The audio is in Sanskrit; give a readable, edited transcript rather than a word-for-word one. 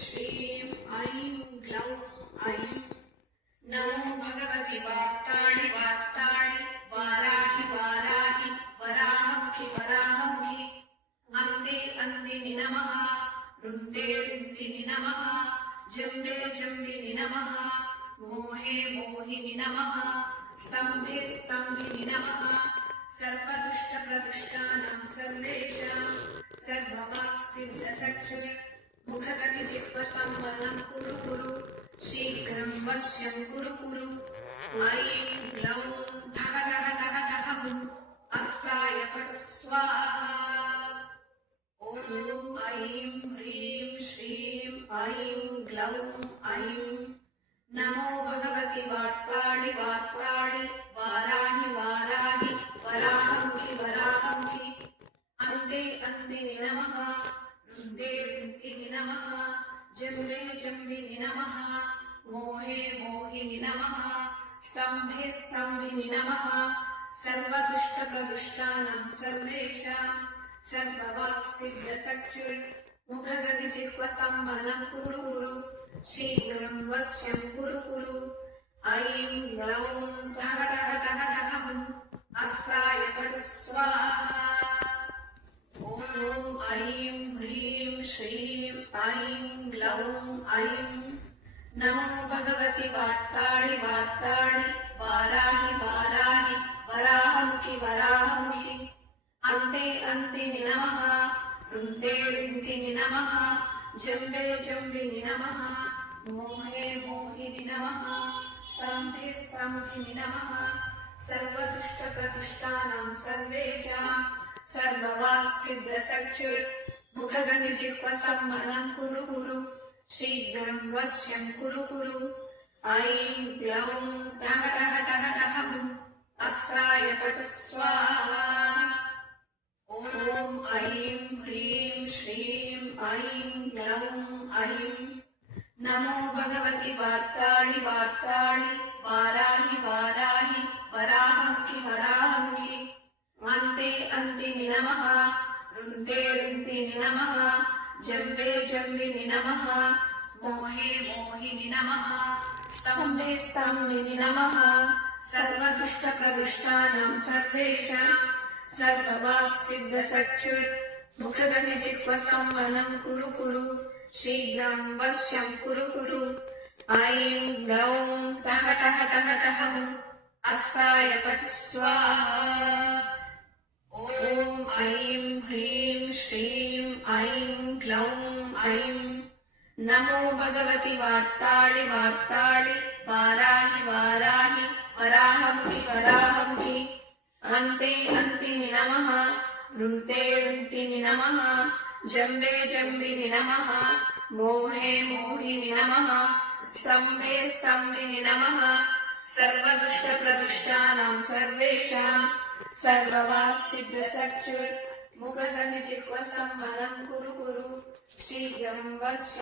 श्रीं ऐं ग्लौं ऐं नमो भगवति वाक्ताणि वाक्ताणि वाराहि वाराहि वराहमुखि वराहमुखि अन्ते अन्तिनि नमः रुन्ते रुन्तिनि नमः जम्बे जम्बिनि नमः मोहे मोहिनि नमः स्तम्भे स्तम्भिनि नमः सर्वदुष्टप्रदुष्टानां सर्वेषां सर्ववाक्सिद्धसच्चुर मुखगतिजिह्वस्तम्भनं कुरु कुरु शीघ्रं वश्यं कुरु कुरु ऐं ग्लौं ठः ठः ठः ठः हुं अस्त्राय फट् स्वाहा ॐ ऐं ह्रीं श्रीं ऐं ग्लौं ऐं नमो भगवति वाक्ताणि वाक्ताणि वाराहि वाराहि वराहमुखि वराहमुखि अन्ते अन्तिनि नमः रुन्ते रुन्तिनि नमः जम्बे जम्बिनि नमः मोहे मोहिनि नमः स्तम्भे स्तम्भिनि नमः सर्वदुष्टप्रदुष्टानां सर्वेषां सर्ववाक्सिद्धसच्चुर मुखगतिजिह्वस्तम्भनं कुरु कुरु शीघ्रं वश्यं कुरु कुरु ऐं ग्लौं ठः ठः ठः ठः हुं अस्त्राय फट् स्वाहा ॐ ऐं ह्रीं श्रीं ऐं ग्लौं ऐं नमो भगवति वाक्ताणि वाक्ताणि वाराहि वाराहि वराहमुखि वराहमुखि अन्ते अन्तिनि नमः रुन्ते रुन्तिनि नमः जम्बे जम्बिनि नमः मोहे मोहिनि नमः स्तम्भे स्तम्भिनि नमः सर्वदुष्टप्रदुष्टानां सर्वेषां सर्ववाक्सिद्धसच्चुर मुखगतिजिह्वस्तम्भनं कुरु कुरु शीघ्रं वश्यं कुरु कुरु ऐं ग्लौं ठः ठः ठः ठः हुं अस्त्राय फट् स्वाहा ॐ ऐं ह्रीं श्रीं ऐं ग्लौं ऐं नमो भगवति वाक्ताणि वाक्ताणि वाराहि वाराहि वराहमुखि वराहमुखि अन्ते अन्तिनि नमः रुन्ते रुन्तिनि नमः जम्बे जम्बिनि नमः मोहे मोहिनि नमः स्तम्भे स्तम्भिनि नमः सर्वदुष्टप्रदुष्टानां सर्वेषां सर्ववाक्सिद्धसच्चुर मुखगतिजिह्वस्तम्भनं कुरु कुरु शीघ्रं वश्यं कुरु कुरु ऐं ग्लौं ठः ठः ठः ठः हुं अस्त्राय फट् स्वाहा ॐ ऐं ह्रीं श्रीं ऐं ग्लौं ऐं नमो भगवति वाक्ताणि वाक्ताणि वाराहि वाराहि वराहमुखि वराहमुखि अन्ते अन्तिनि नमः रुन्ते रुन्तिनि नमः जम्बे जम्बिनि नमः मोहे मोहिनि नमः स्तम्भे स्तम्भिनि नमः सर्वदुष्टप्रदुष्टानां सर्वेषां सर्ववाक्सिद्धसच्चुर मुखगतिजिह्वस्तम्भनं कुरु कुरु शीघ्रं वश्य